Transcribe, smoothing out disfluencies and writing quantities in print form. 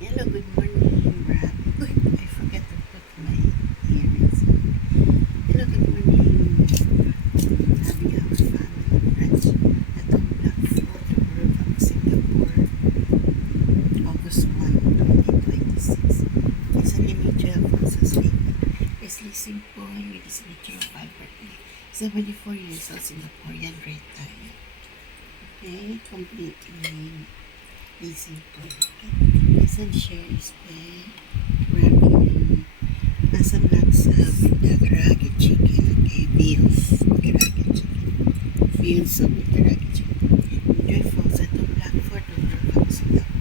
Hello, good morning, Rob. Uy, I forgot to put my earrings. Hello, good morning. Having our family brunch at the Black Fort of Singapore, August 1, 2026. It's an image of also sleeping. Leslie Simple with his signature of birthday. 74 years old Singaporean retired. Okay, completely simple. Okay. Isn't share is bed, wrapping, some lots of the karaage chicken, okay, beef, karaage chicken, fields of karaage chicken. Enjoy falls at the Blackford overcome Singapore.